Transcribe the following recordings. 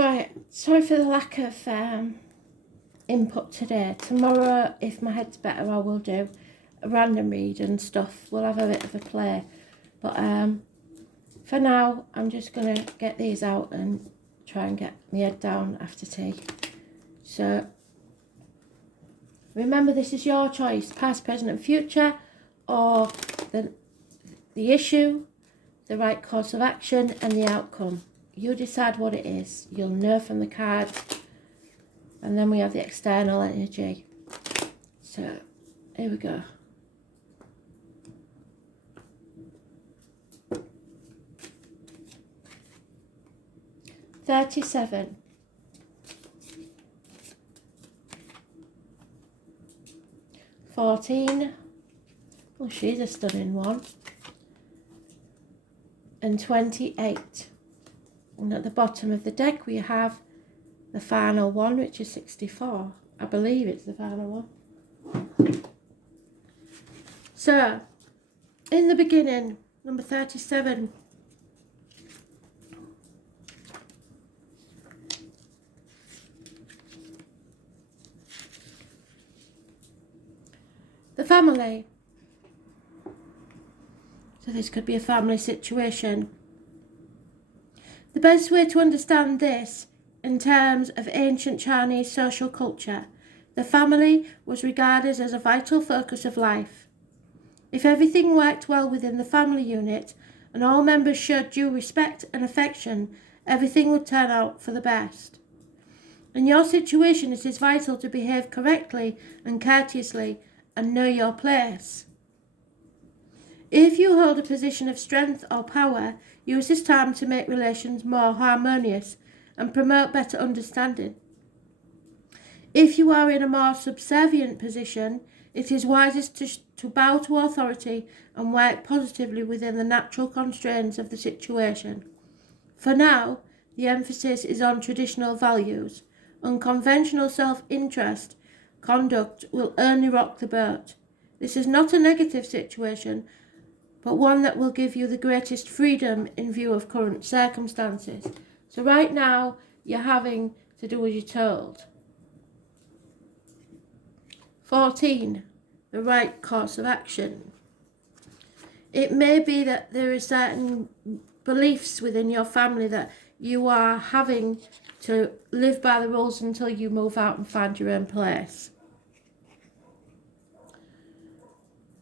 Right, sorry for the lack of input today. Tomorrow, if my head's better, I will do a random read and stuff. We'll have a bit of a play. But for now, I'm just going to get these out and try and get my head down after tea. So, remember, this is your choice, past, present and future, or the issue, the right course of action and the outcome. You decide what it is. You'll know from the cards. And then we have the external energy. So, here we go. $37. $14. Oh, she's a stunning one. And 28. And at the bottom of the deck we have the final one, which is 64. I believe it's the final one. So, in the beginning, number 37. The family. So this could be a family situation. The best way to understand this in terms of ancient Chinese social culture, the family was regarded as a vital focus of life. If everything worked well within the family unit and all members showed due respect and affection, everything would turn out for the best. In your situation, it is vital to behave correctly and courteously and know your place. If you hold a position of strength or power, use this time to make relations more harmonious and promote better understanding. If you are in a more subservient position, it is wisest to bow to authority and work positively within the natural constraints of the situation. For now, the emphasis is on traditional values. Unconventional self-interest conduct will only rock the boat. This is not a negative situation, but one that will give you the greatest freedom in view of current circumstances. So right now, you're having to do as you're told. 14, the right course of action. It may be that there are certain beliefs within your family that you are having to live by the rules until you move out and find your own place.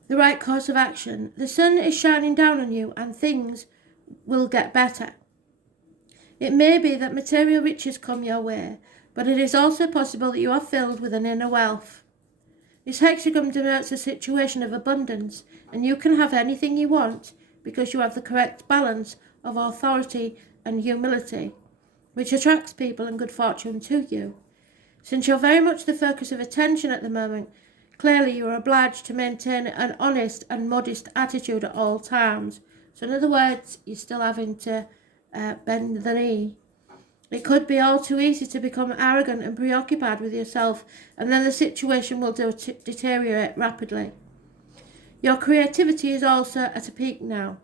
The right course of action. The sun is shining down on you and things will get better. It may be that material riches come your way, but it is also possible that you are filled with an inner wealth. This hexagram denotes a situation of abundance, and you can have anything you want because you have the correct balance of authority and humility, which attracts people and good fortune to you. Since you're very much the focus of attention at the moment, clearly you are obliged to maintain an honest and modest attitude at all times. So in other words, you're still having to bend the knee. It could be all too easy to become arrogant and preoccupied with yourself, and then the situation will deteriorate rapidly. Your creativity is also at a peak now,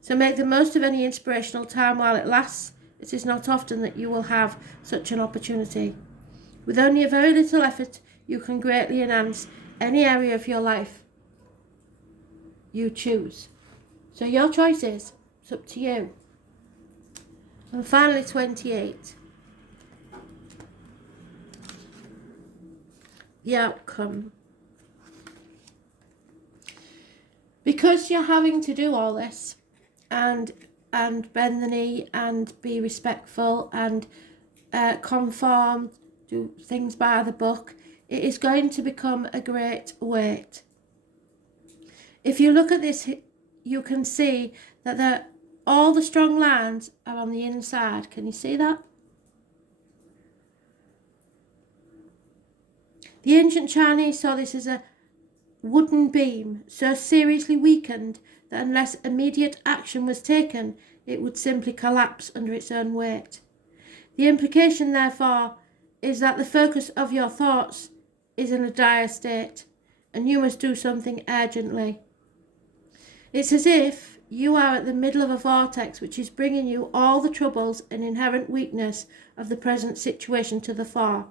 so make the most of any inspirational time while it lasts. It is not often that you will have such an opportunity. With only a very little effort, you can greatly enhance any area of your life you choose. So your choices, it's up to you. And finally, 28. The outcome. Because you're having to do all this and bend the knee and be respectful and conform, do things by the book, it is going to become a great weight. If you look at this, you can see that all the strong lines are on the inside. Can you see that? The ancient Chinese saw this as a wooden beam so seriously weakened that unless immediate action was taken, it would simply collapse under its own weight. The implication, therefore, is that the focus of your thoughts is in a dire state, and you must do something urgently. It's as if you are at the middle of a vortex which is bringing you all the troubles and inherent weakness of the present situation to the fore.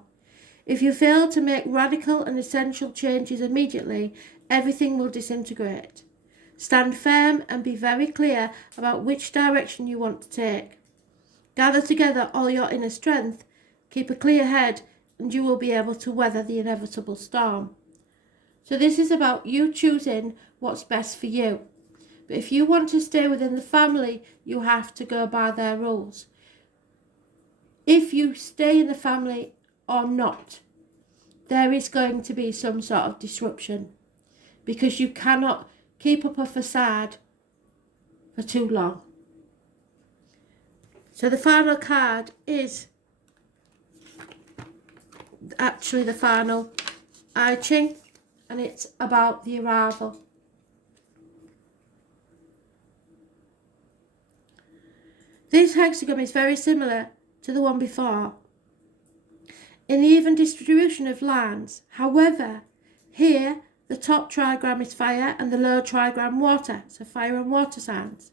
If you fail to make radical and essential changes immediately, everything will disintegrate. Stand firm and be very clear about which direction you want to take. Gather together all your inner strength, keep a clear head, and you will be able to weather the inevitable storm. So this is about you choosing what's best for you. But if you want to stay within the family, you have to go by their rules. If you stay in the family or not, there is going to be some sort of disruption, because you cannot keep up a facade for too long. So the final card is actually the final Ching, and it's about the arrival. This hexagram is very similar to the one before in the even distribution of lines. However, here the top trigram is fire and the lower trigram water, so fire and water signs.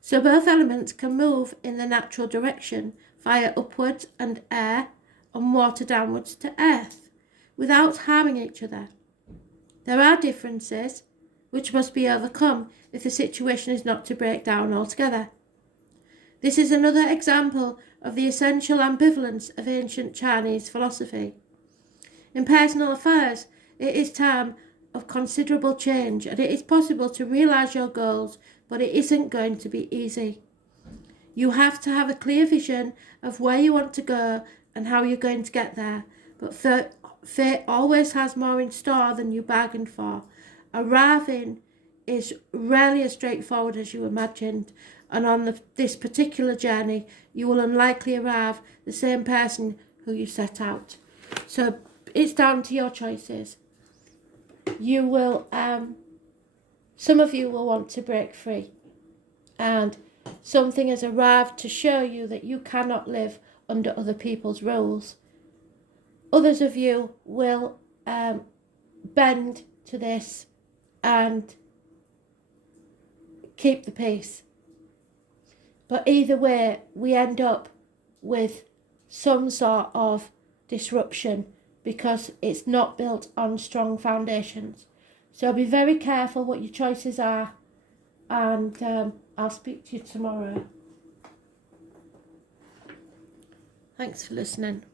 So both elements can move in the natural direction, fire upwards and air, and water downwards to earth, without harming each other. There are differences which must be overcome if the situation is not to break down altogether. This is another example of the essential ambivalence of ancient Chinese philosophy. In personal affairs, it is time of considerable change, and it is possible to realise your goals, but it isn't going to be easy. You have to have a clear vision of where you want to go and how you're going to get there, but fate always has more in store than you bargained for. Arriving is rarely as straightforward as you imagined, and on this particular journey, you will unlikely arrive the same person who you set out. So it's down to your choices. You will, some of you will want to break free, and something has arrived to show you that you cannot live under other people's rules. Others of you will bend to this and keep the peace. But either way, we end up with some sort of disruption because it's not built on strong foundations. So be very careful what your choices are, and I'll speak to you tomorrow. Thanks for listening.